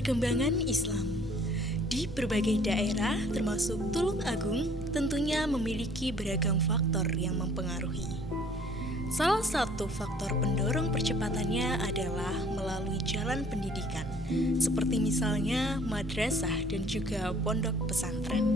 Perkembangan Islam di berbagai daerah termasuk Tulung Agung tentunya memiliki beragam faktor yang mempengaruhi. Salah satu faktor pendorong percepatannya adalah melalui jalan pendidikan, seperti misalnya madrasah dan juga pondok pesantren.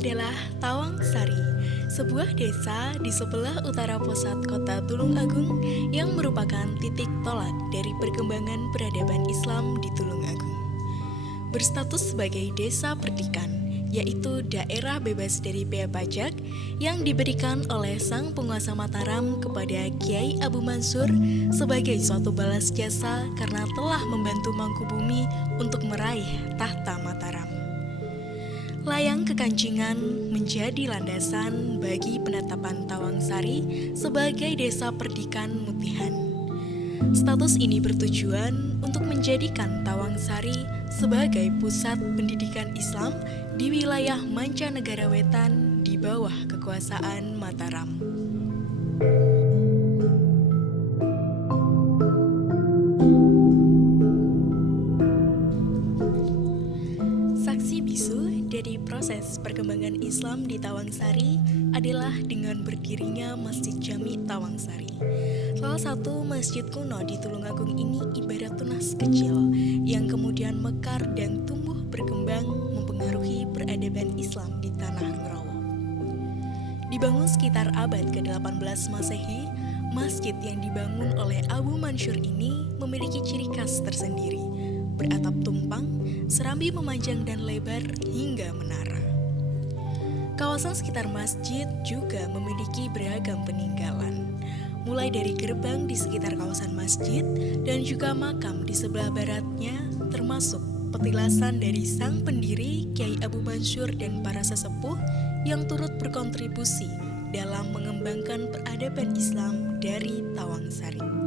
Adalah Tawangsari, sebuah desa di sebelah utara pusat kota Tulung Agung yang merupakan titik tolak dari perkembangan peradaban Islam di Tulung Agung. Berstatus sebagai desa perdikan, yaitu daerah bebas dari bea pajak yang diberikan oleh sang penguasa Mataram kepada Kiai Abu Mansur sebagai suatu balas jasa karena telah membantu Mangkubumi untuk meraih tahta Mataram. Layang Kekancingan menjadi landasan bagi penetapan Tawangsari sebagai desa perdikan mutihan. Status ini bertujuan untuk menjadikan Tawangsari sebagai pusat pendidikan Islam di wilayah Mancanegara Wetan di bawah kekuasaan Mataram. Saksi bisu dari proses perkembangan Islam di Tawangsari adalah dengan berdirinya Masjid Jami Tawangsari. Salah satu masjid kuno di Tulung Agung ini ibarat tunas kecil yang kemudian mekar dan tumbuh berkembang mempengaruhi peradaban Islam di tanah Ngerowo. Dibangun sekitar abad ke-18 Masehi, masjid yang dibangun oleh Abu Mansur ini memiliki ciri khas tersendiri, beratap tumpang, serambi memanjang dan lebar hingga menara. Kawasan sekitar masjid juga memiliki beragam peninggalan, mulai dari gerbang di sekitar kawasan masjid dan juga makam di sebelah baratnya, termasuk petilasan dari sang pendiri Kiai Abu Mansur dan para sesepuh yang turut berkontribusi dalam mengembangkan peradaban Islam dari Tawangsari.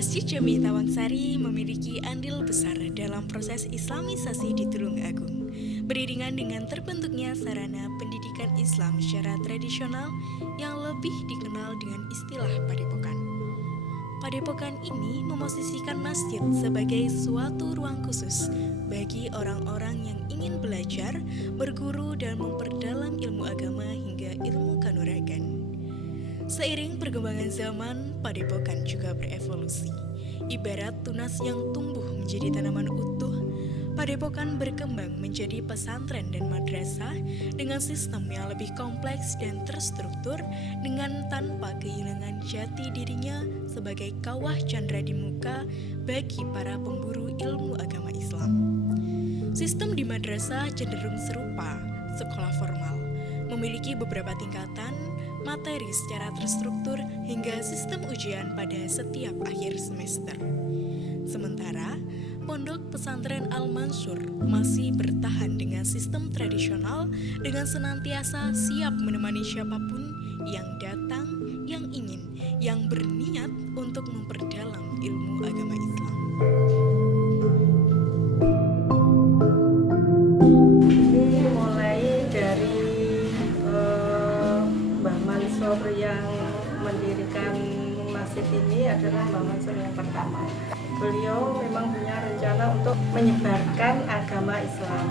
Masjid Jami Tawangsari memiliki andil besar dalam proses Islamisasi di Tulung Agung, beriringan dengan terbentuknya sarana pendidikan Islam secara tradisional yang lebih dikenal dengan istilah padepokan. Padepokan ini memosisikan masjid sebagai suatu ruang khusus bagi orang-orang yang ingin belajar, berguru, dan memperdalam ilmu agama hingga ilmu kanuragan. Seiring perkembangan zaman, padepokan juga berevolusi. Ibarat tunas yang tumbuh menjadi tanaman utuh, padepokan berkembang menjadi pesantren dan madrasah dengan sistem yang lebih kompleks dan terstruktur dengan tanpa kehilangan jati dirinya sebagai kawah candra di muka bagi para pemburu ilmu agama Islam. Sistem di madrasah cenderung serupa sekolah formal, memiliki beberapa tingkatan, materi secara terstruktur hingga sistem ujian pada setiap akhir semester. Sementara, Pondok Pesantren Al-Mansur masih bertahan dengan sistem tradisional dengan senantiasa siap menemani siapapun yang datang, yang ingin, yang berniat untuk memperdalam ilmu agama Islam. Ini mulai dari Mbah Mansur yang mendirikan masjid ini adalah Mbah Mansur yang pertama. Beliau memang punya rencana untuk menyebarkan agama Islam.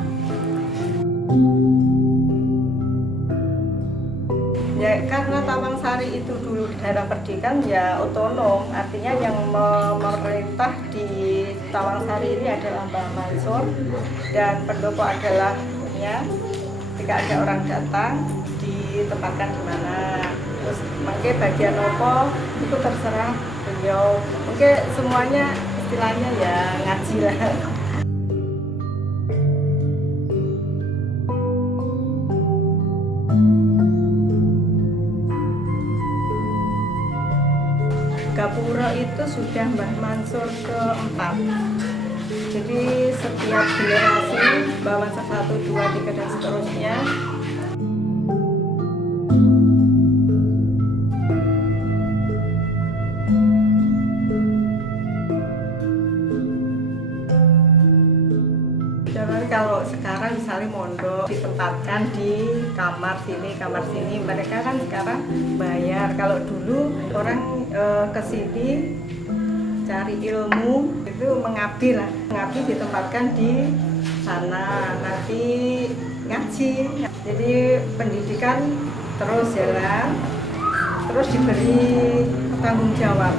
Ya, karena Tawangsari itu dulu daerah perdikan ya otonom, artinya yang memerintah di Tawangsari ini adalah Mbah Mansur dan pendopo adalah ya. Ketika ada orang datang ditempatkan di mana, terus mungkin bagian opo itu terserah beliau, mungkin semuanya istilahnya ya ngaji lah. itu sudah Mbah Mansur keempat. Jadi setiap generasi Mbah Mansur 1, 2, 3 dan seterusnya. Kalau sekarang misalnya mondok ditempatkan di kamar sini, mereka kan sekarang bayar. Kalau dulu orang ke sini cari ilmu itu mengabdi ditempatkan di sana, nanti ngaji. Jadi pendidikan terus jalan, terus diberi tanggung jawab.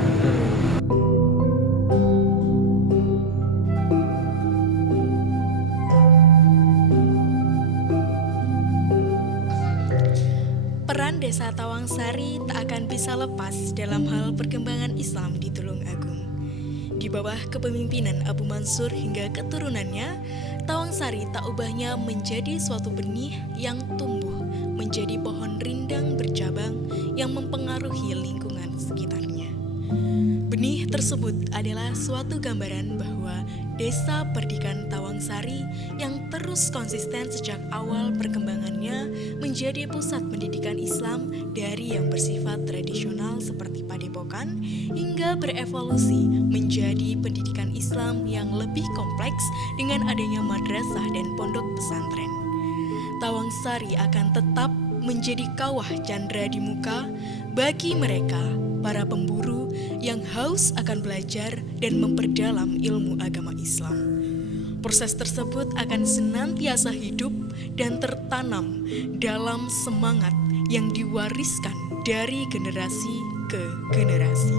Peran Desa Tawangsari tak akan bisa lepas dalam hal perkembangan Islam di Tulungagung. Di bawah kepemimpinan Abu Mansur hingga keturunannya, Tawangsari tak ubahnya menjadi suatu benih yang tumbuh menjadi pohon rindang bercabang yang mempengaruhi lingkungan sekitarnya. Benih tersebut adalah suatu gambaran bahwa Desa Perdikan Tawangsari yang terus konsisten sejak awal perkembangannya menjadi pusat pendidikan Islam dari yang bersifat tradisional seperti padepokan hingga berevolusi menjadi pendidikan Islam yang lebih kompleks dengan adanya madrasah dan pondok pesantren. Tawangsari akan tetap menjadi kawah candra di muka bagi mereka, para pemburu yang haus akan belajar dan memperdalam ilmu agama Islam. Proses tersebut akan senantiasa hidup dan tertanam dalam semangat yang diwariskan dari generasi ke generasi.